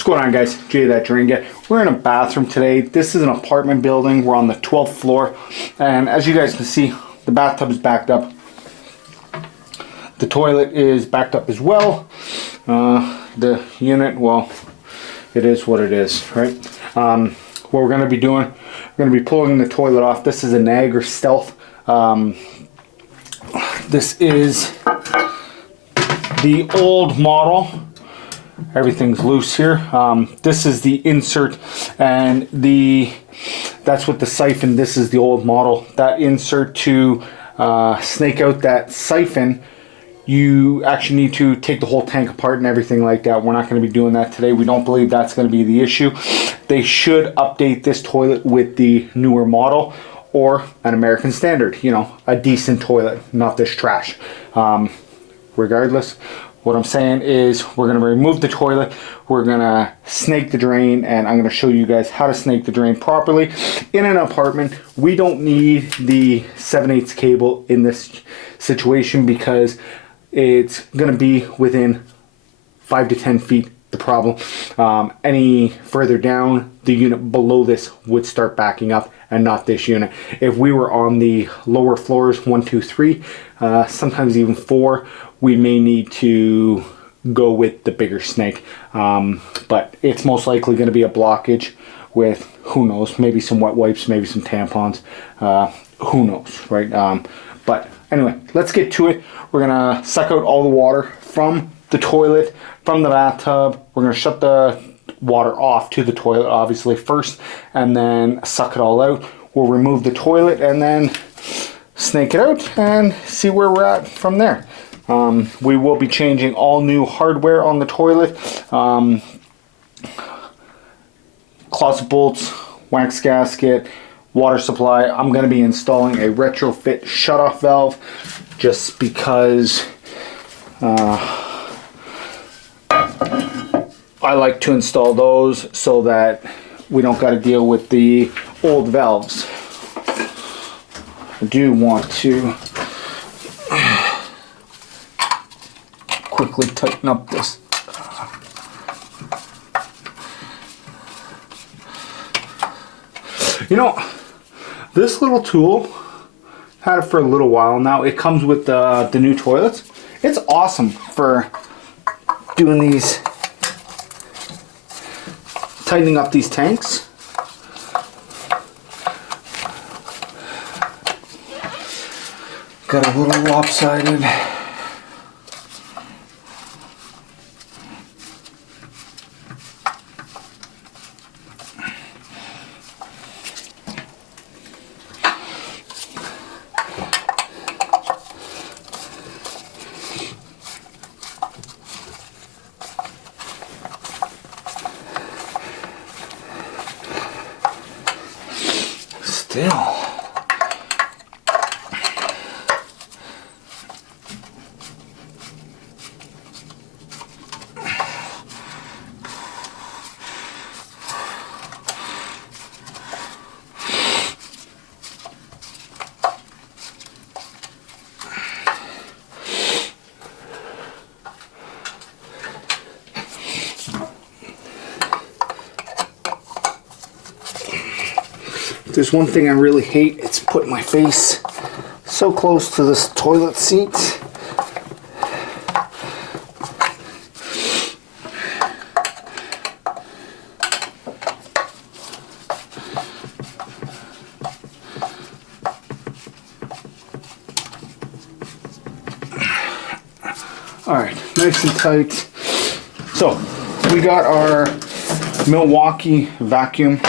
What's going on, guys? Jay that Drain Guy. We're in a bathroom today. This is an apartment building. We're on the 12th floor, and as you guys can see, the bathtub is backed up. The toilet is backed up as well. The unit, well, it is what it is, right? What we're going to be doing, we're going to be pulling the toilet off. This is a Niagara Stealth. This is the old model. Everything's loose here. This is the insert, and that's with the siphon. This is the old model. That insert to snake out that siphon, you actually need to take the whole tank apart and everything like that. We're not going to be doing that today. We don't believe that's going to be the issue. They should update this toilet with the newer model or an American Standard, you know, a decent toilet, not this trash. Regardless, what I'm saying is we're going to remove the toilet, we're going to snake the drain, and I'm going to show you guys how to snake the drain properly. In an apartment, we don't need the 7/8 cable in this situation because it's going to be within 5 to 10 feet. The problem, any further down, the unit below this would start backing up, and not this unit. If we were on the lower floors, 1, 2, 3, sometimes even 4, we may need to go with the bigger snake, but it's most likely going to be a blockage with, who knows, maybe some wet wipes, maybe some tampons, who knows, right? But anyway, let's get to it. We're gonna suck out all the water from the toilet, from the bathtub. We're gonna shut the water off to the toilet, obviously, first, and then suck it all out. We'll remove the toilet and then snake it out and see where we're at from there. We will be changing all new hardware on the toilet. Closet bolts, wax gasket, water supply. I'm going to be installing a retrofit shutoff valve just because I like to install those so that we don't got to deal with the old valves. I do want to quickly tighten up this. You know, this little tool, had it for a little while now. It comes with the new toilets. It's awesome for doing these, tightening up these tanks. Got a little lopsided. Still. There's one thing I really hate, it's putting my face so close to this toilet seat. Alright, nice and tight. So, we got our Milwaukee vacuum.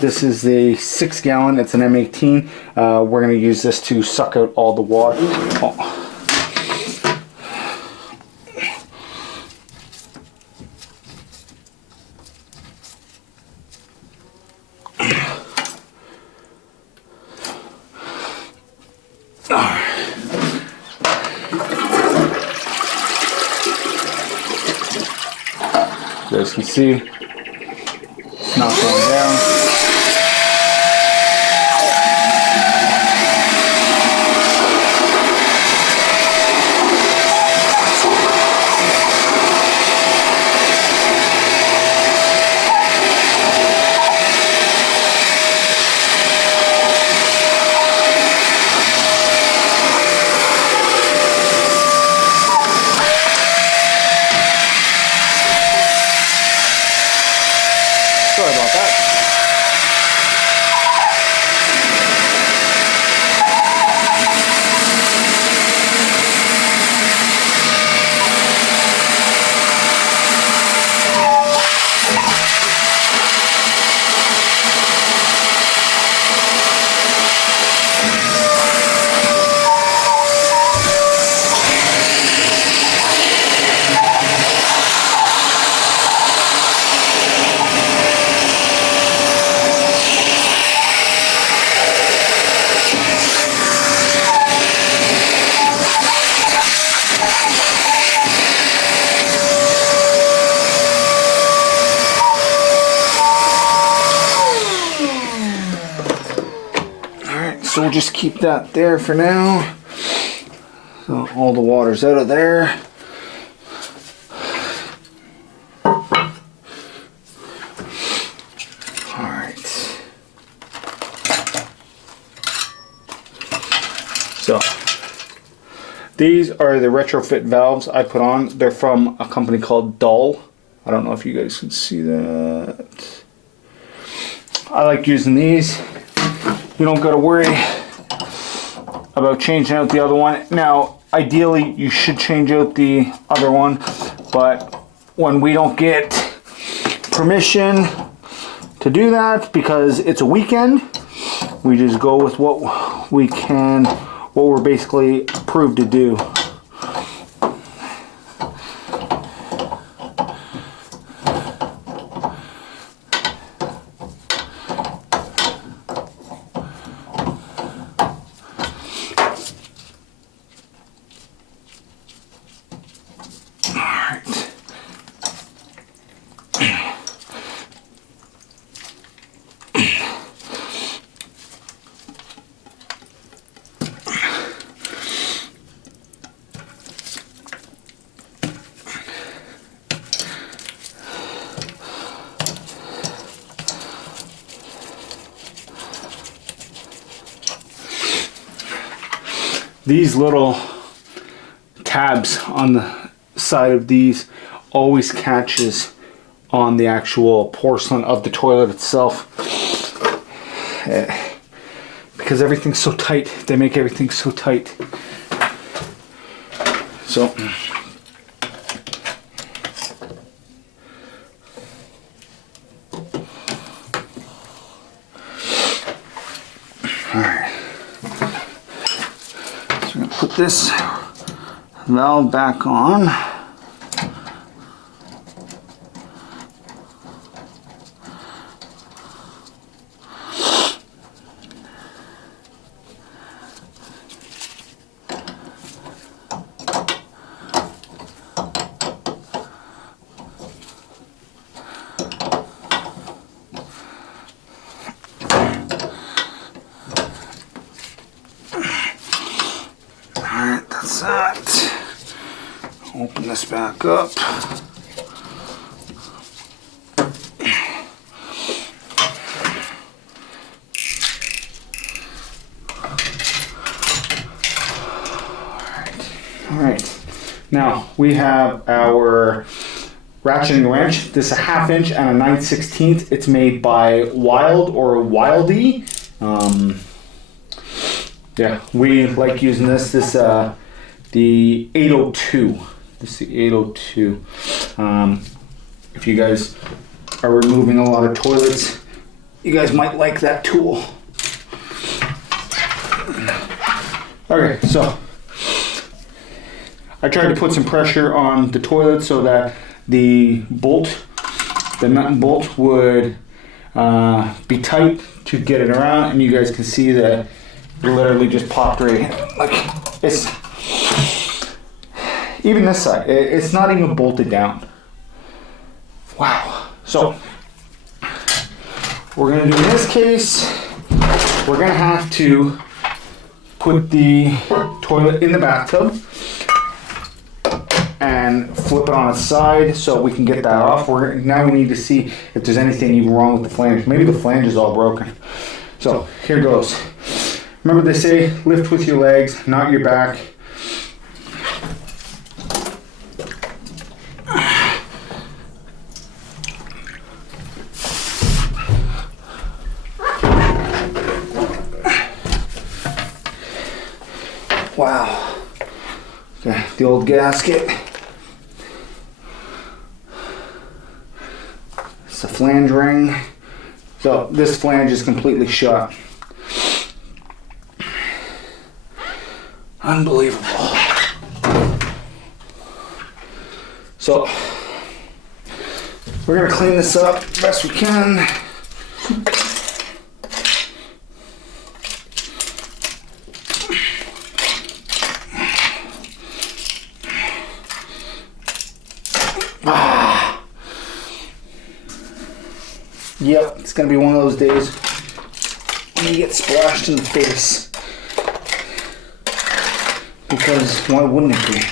This is a 6-gallon, it's an M18. We're going to use this to suck out all the water. Oh. You guys can see, it's not going down. we'll just keep that there for now. So all the water's out of there. So these are the retrofit valves I put on. They're from a company called Dull. I don't know if you guys can see that. I like using these. You don't got to worry about changing out the other one. Now, ideally, you should change out the other one, but when we don't get permission to do that because it's a weekend, we just go with what we can, what we're basically approved to do. These little tabs on the side of these always catches on the actual porcelain of the toilet itself. Because everything's so tight. They make everything so tight. So put this valve back on. That. Open this back up. All right. Now we have our ratcheting wrench. This is a 1/2 inch and a 9/16. It's made by Wild or YETI. Yeah, we like using this. The 802. This is the 802. If you guys are removing a lot of toilets, you guys might like that tool. Okay, so I tried to put some pressure on the toilet so that the bolt, the nut and bolt would be tight to get it around, and you guys can see that it literally just popped right in. Like, it's even this side, it's not even bolted down. Wow. So we're gonna do, in this case, we're gonna have to put the toilet in the bathtub and flip it on its side so we can get that off. Now we need to see if there's anything even wrong with the flange. Maybe the flange is all broken. So here goes. Remember, they say lift with your legs, not your back. Wow. Okay, the old gasket. It's a flange ring. So this flange is completely shut. Unbelievable. So we're gonna clean this up best we can. Yep, it's gonna be one of those days when you get splashed in the face. because why wouldn't it be?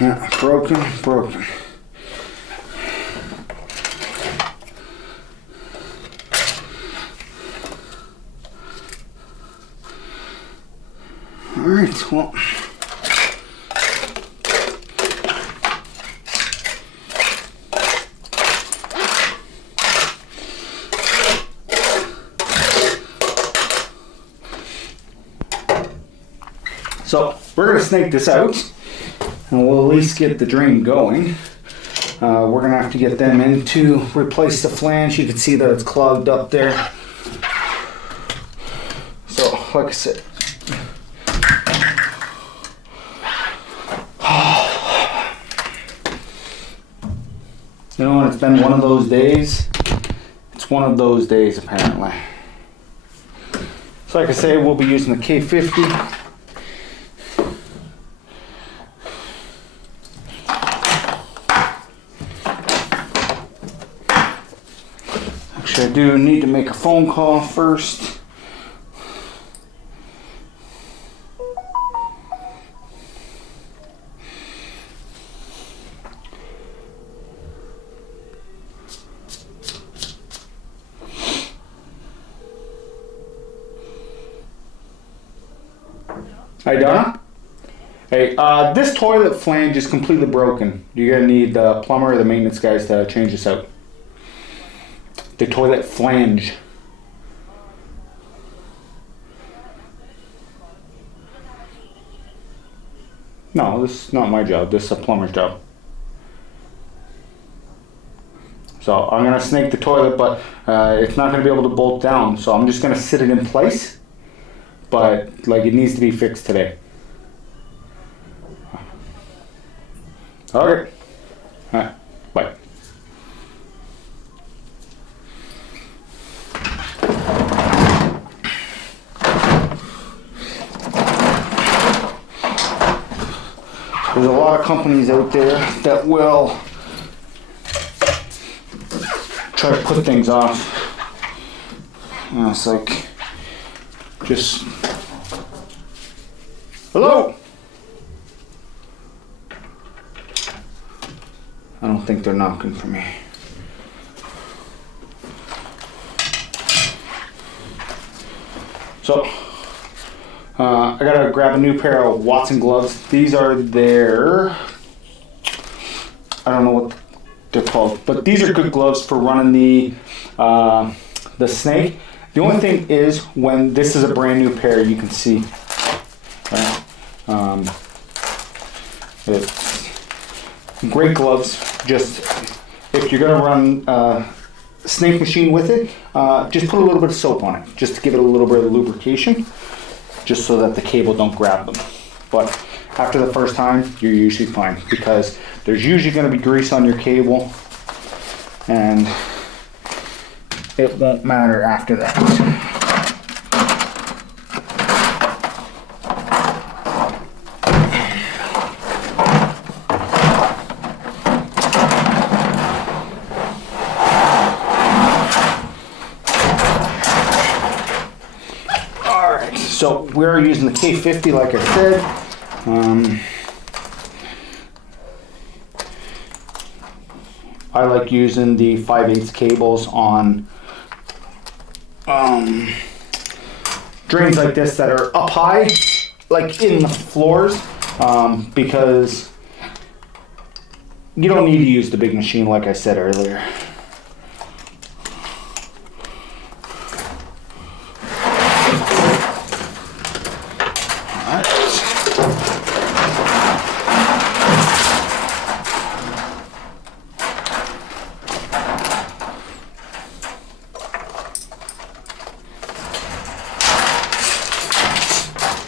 Yeah, broken. All right, well. So we're gonna snake this out, and we'll at least get the drain going. We're gonna have to get them in to replace the flange. You can see that it's clogged up there. So, like I said, you know, it's been one of those days. It's one of those days, apparently. So, like I say, we'll be using the K50. Actually, I do need to make a phone call first. Hi, Donna. Hey, this toilet flange is completely broken. You're gonna need the plumber or the maintenance guys to change this out. The toilet flange. No, this is not my job. This is a plumber's job. So I'm gonna snake the toilet, but it's not gonna be able to bolt down. So I'm just gonna sit it in place. But like, it needs to be fixed today. Okay. All right. Bye. There's a lot of companies out there that will try to put things off. You know, it's like, just, hello? I don't think they're knocking for me. So, I gotta grab a new pair of Watson gloves. These are their, I don't know what they're called, but these are good gloves for running the snake. The only thing is, when this is a brand new pair, you can see, right? It's great gloves. Just, if you're gonna run a snake machine with it, just put a little bit of soap on it, just to give it a little bit of lubrication, just so that the cable don't grab them. But after the first time, you're usually fine, because there's usually gonna be grease on your cable, and it won't matter after that. Alright, so we're using the K50 like I said. I like using the 5/8 cables on drains like this that are up high, like in the floors, because you don't need to use the big machine like I said earlier.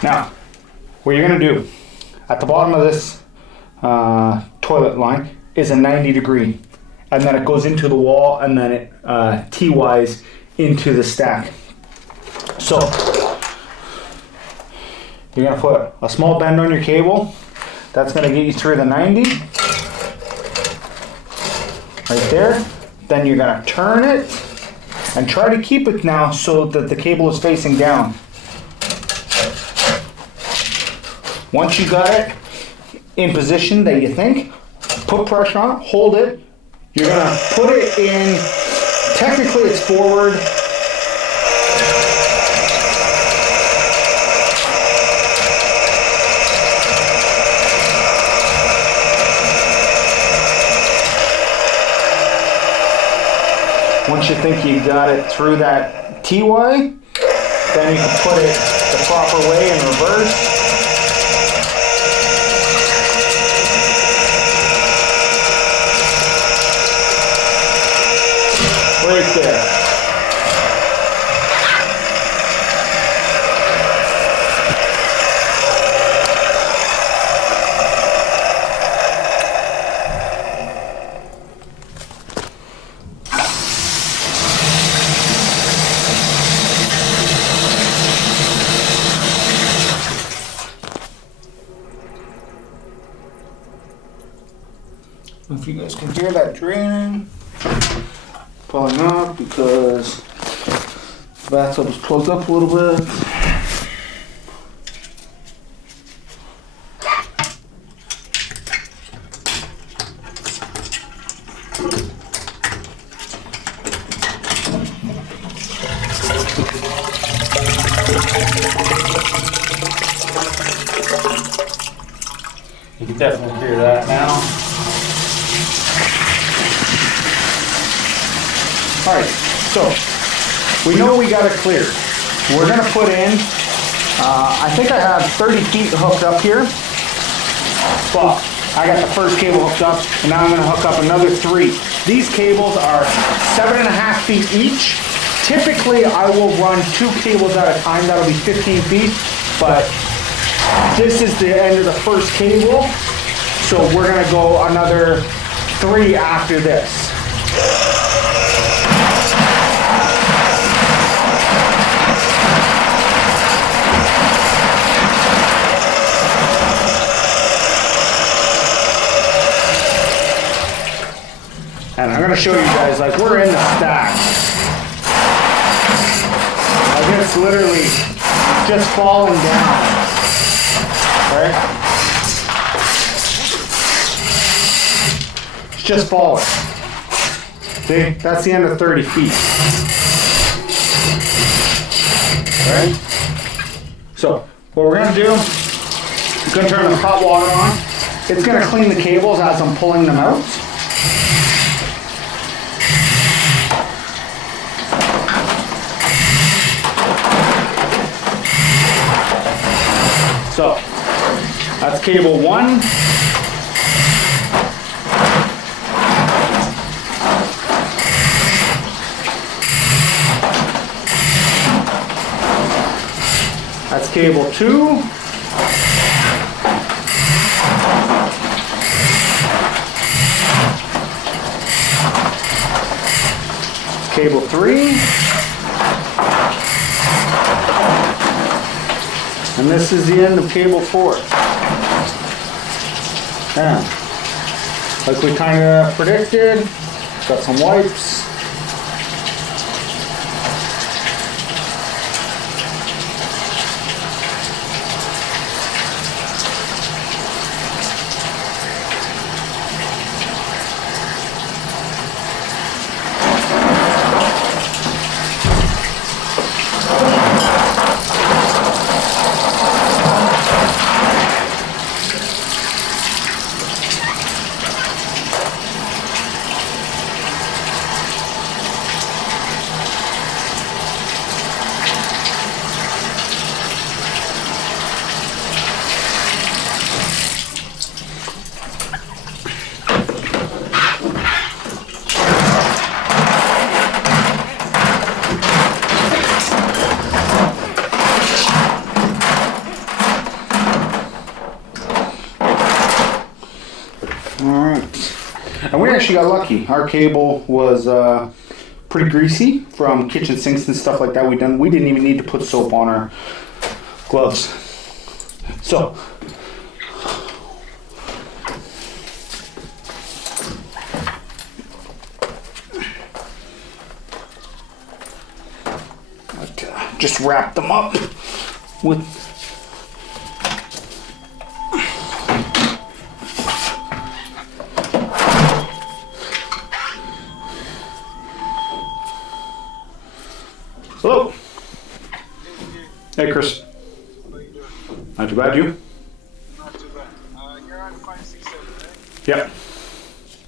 Now, what you're gonna do, at the bottom of this toilet line is a 90-degree, and then it goes into the wall, and then it T-wise into the stack. So you're gonna put a small bend on your cable. That's gonna get you through the 90, right there. Then you're gonna turn it and try to keep it now so that the cable is facing down. Once you got it in position that you think, put pressure on it, hold it. You're gonna put it in, technically it's forward. Once you think you got it through that TY, then you can put it the proper way in reverse. Right there. If you guys can hear that draining. Probably not, because the bathtub is closed up a little bit. You can definitely hear that now. Alright, so we know we got it cleared. We're going to put in, I think I have 30 feet hooked up here, but I got the first cable hooked up, and now I'm going to hook up another 3. These cables are 7.5 feet each. Typically I will run 2 cables at a time, that'll be 15 feet, but this is the end of the first cable, so we're going to go another 3 after this. And I'm going to show you guys, like, we're in the stack. Like, it's literally just falling down. Right? It's just falling. See? That's the end of 30 feet. Alright? So, what we're going to do, we're going to turn the hot water on. It's going to clean the cables as I'm pulling them out. So, that's cable 1. That's cable 2. Cable 3. And this is the end of cable 4. Yeah. Like we kind of predicted, got some wipes. And we actually got lucky. Our cable was pretty greasy from kitchen sinks and stuff like that. We didn't even need to put soap on our gloves. So just wrap them up with hello. Hey Chris. How you doing? Not too bad, you? Not too bad. You're on 567, right? Yep.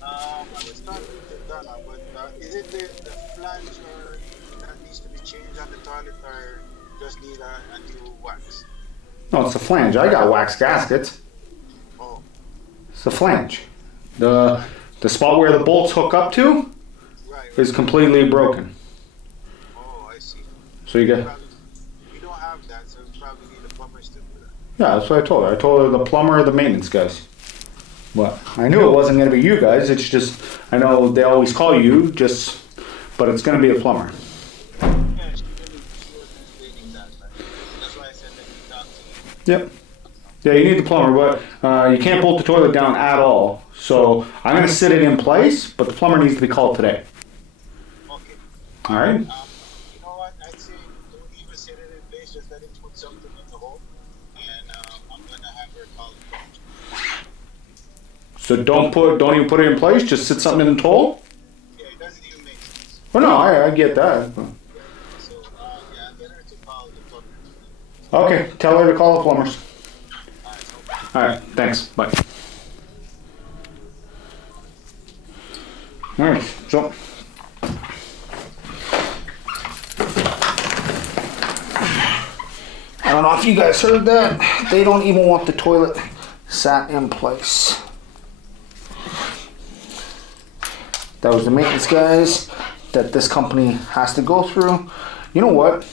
I was talking to Donna, but is it the flange or that needs to be changed on the toilet, or just need a new wax? No, it's the flange. I got wax gaskets. Oh, It's the flange. The spot where the bolts hook up to right. is completely broken. Oh, I see. So you get. We don't have that, so we probably need a plumber to do that. Yeah, that's what I told her. I told her the plumber or the maintenance guys. But I knew it wasn't going to be you guys. It's just, I know they always call you, but it's going to be the plumber. Yeah, she was explaining that. That's why I said that you talk to you. Yep. Yeah, you need the plumber, but you can't bolt the toilet down at all. So I'm going to sit it in place, but the plumber needs to be called today. Okay. All right? You know what? I'd say don't even set it in place, just let it put something in the hole, and I'm gonna have her call the plumber. So don't even put it in place. Just sit something in the hole. Yeah, it doesn't even make sense. Well, no, I get that. So, yeah, get her to call the plumber. Okay, tell her to call the plumbers. Alright, no problem. All right, thanks. Bye. All right, so I don't know if you guys heard that. They don't even want the toilet sat in place. That was the maintenance guys that this company has to go through. You know what?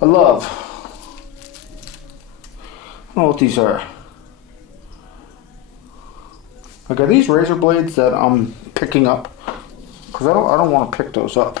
I don't know what these are. Like, are these razor blades that I'm picking up? Because I don't want to pick those up.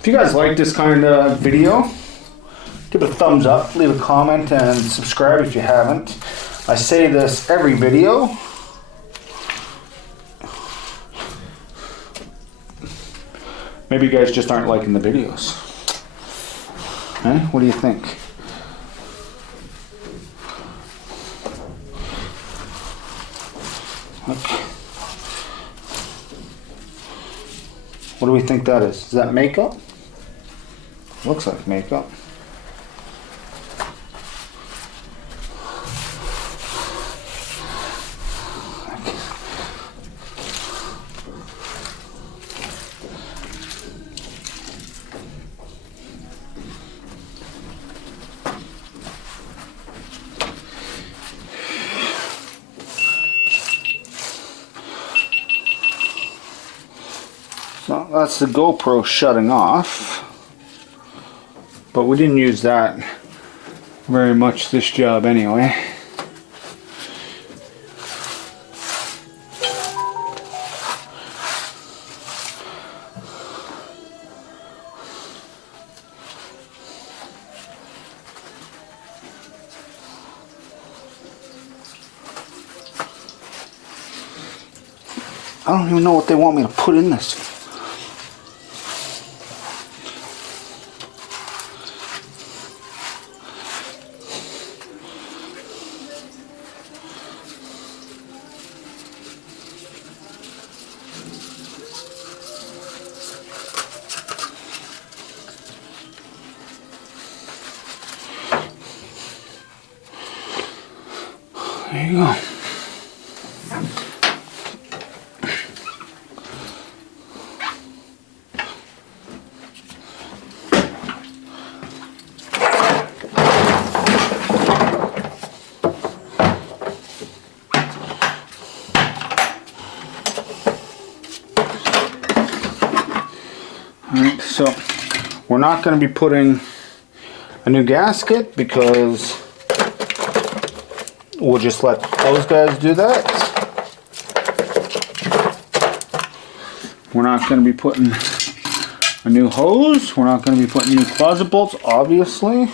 If you guys like this kind of video, give it a thumbs up, leave a comment, and subscribe if you haven't. I say this every video. Maybe you guys just aren't liking the videos. Eh? What do you think? Okay. What do we think that is? Is that makeup? Looks like makeup. So that's the GoPro shutting off, but we didn't use that very much this job anyway. I don't even know what they want me to put in this. There you go. So we're not going to be putting a new gasket because we'll just let those guys do that. We're not going to be putting a new hose. We're not going to be putting new closet bolts, obviously.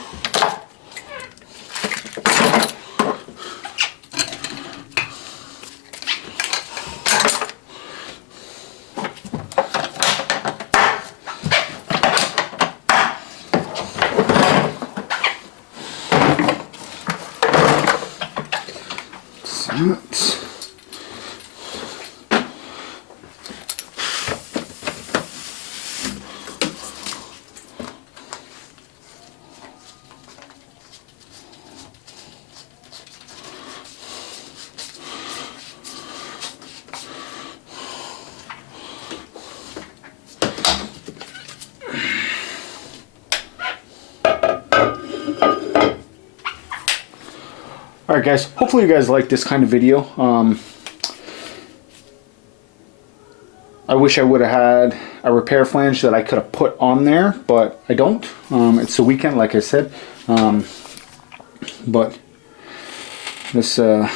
Alright guys, hopefully you guys like this kind of video. I wish I would have had a repair flange that I could have put on there, but I don't. It's the weekend, like I said. But this, I'm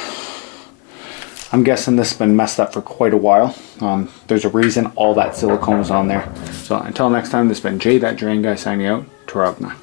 guessing this has been messed up for quite a while. There's a reason all that silicone is on there. So until next time, this has been Jay, that Drain Guy, signing out. Taravna.